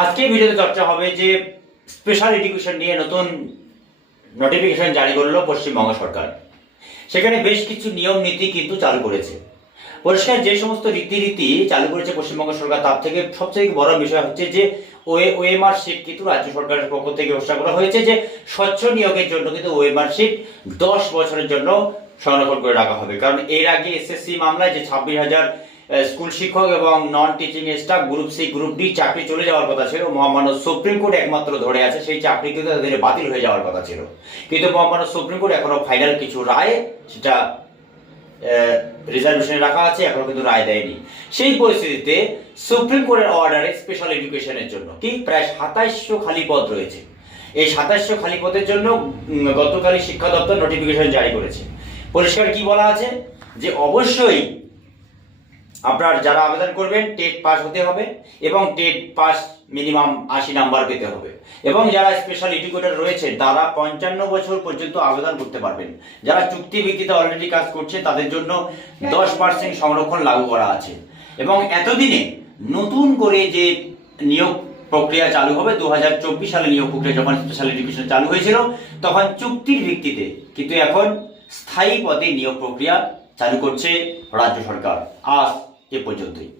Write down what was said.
আজকে ভিডিওতে চর্চা হবে যে স্পেশাল এডুকেশন নিয়ে নতুন নোটিফিকেশন জারি করলো পশ্চিমবঙ্গ সরকার। সেখানে বেশ কিছু নিয়ম নীতি কিন্তু চালু করেছে। পরিষ্কার যে সমস্ত রীতিনীতি চালু করেছে পশ্চিমবঙ্গ সরকার, তার থেকে সবচেয়ে বড় বিষয় হচ্ছে যে ওএমআর শিট কিন্তু রাজ্য সরকারের পক্ষ থেকে ঘোষণা করা হয়েছে যে স্বচ্ছ নিয়োগের জন্য কিন্তু ওএমআর শিট 10 বছরের জন্য সংরক্ষণ করে রাখা হবে। কারণ এর আগে এসএসসি মামলায় যে 26,000 স্কুল শিক্ষক এবং non teaching staff group C group D চাকরি চলে যাওয়ার কথা ছিল, মহামান্য সুপ্রিম কোর্ট একমাত্র ধরে আছে সেই চাকরি কিন্তু তাদের বাতিল হয়ে যাওয়ার কথা ছিল। কিন্তু মহামান্য সুপ্রিম কোর্ট এখনো ফাইনাল কিছু রায় সেটা রিজার্ভেশনে রাখা আছে, এখনো কিন্তু রায় দেয়নি। সেই পরিস্থিতিতে সুপ্রিম কোর্টের অর্ডারে স্পেশাল এডুকেশনের জন্য কি প্রায় 2700 খালি পদ রয়েছে। এই 2700 খালি পদের জন্য গতকালই শিক্ষা দপ্তর নোটিফিকেশন জারি করেছে। পরিষ্কার কি বলা আছে যে অবশ্যই আপনার যারা আবেদন করবেন টেট পাস হতে হবে এবং টেট পাস মিনিমাম 80 নাম্বার পেতে হবে, এবং যারা স্পেশাল এডুকেটর রয়েছে তারা 55 বছর পর্যন্ত আবেদন করতে পারবেন। যারা চুক্তি ভিত্তিতে অলরেডি কাজ করছে তাদের জন্য 10% সংরক্ষণ লাগু করা আছে। এবং এতদিনে নতুন করে যে নিয়োগ প্রক্রিয়া চালু হবে, 2024 সালে নিয়োগ প্রক্রিয়া যখন স্পেশাল এডুকেশন চালু হয়েছিল তখন চুক্তির ভিত্তিতে, কিন্তু এখন স্থায়ী পদে নিয়োগ প্রক্রিয়া চালু করছে রাজ্য সরকার। আজ এ পর্যন্তই।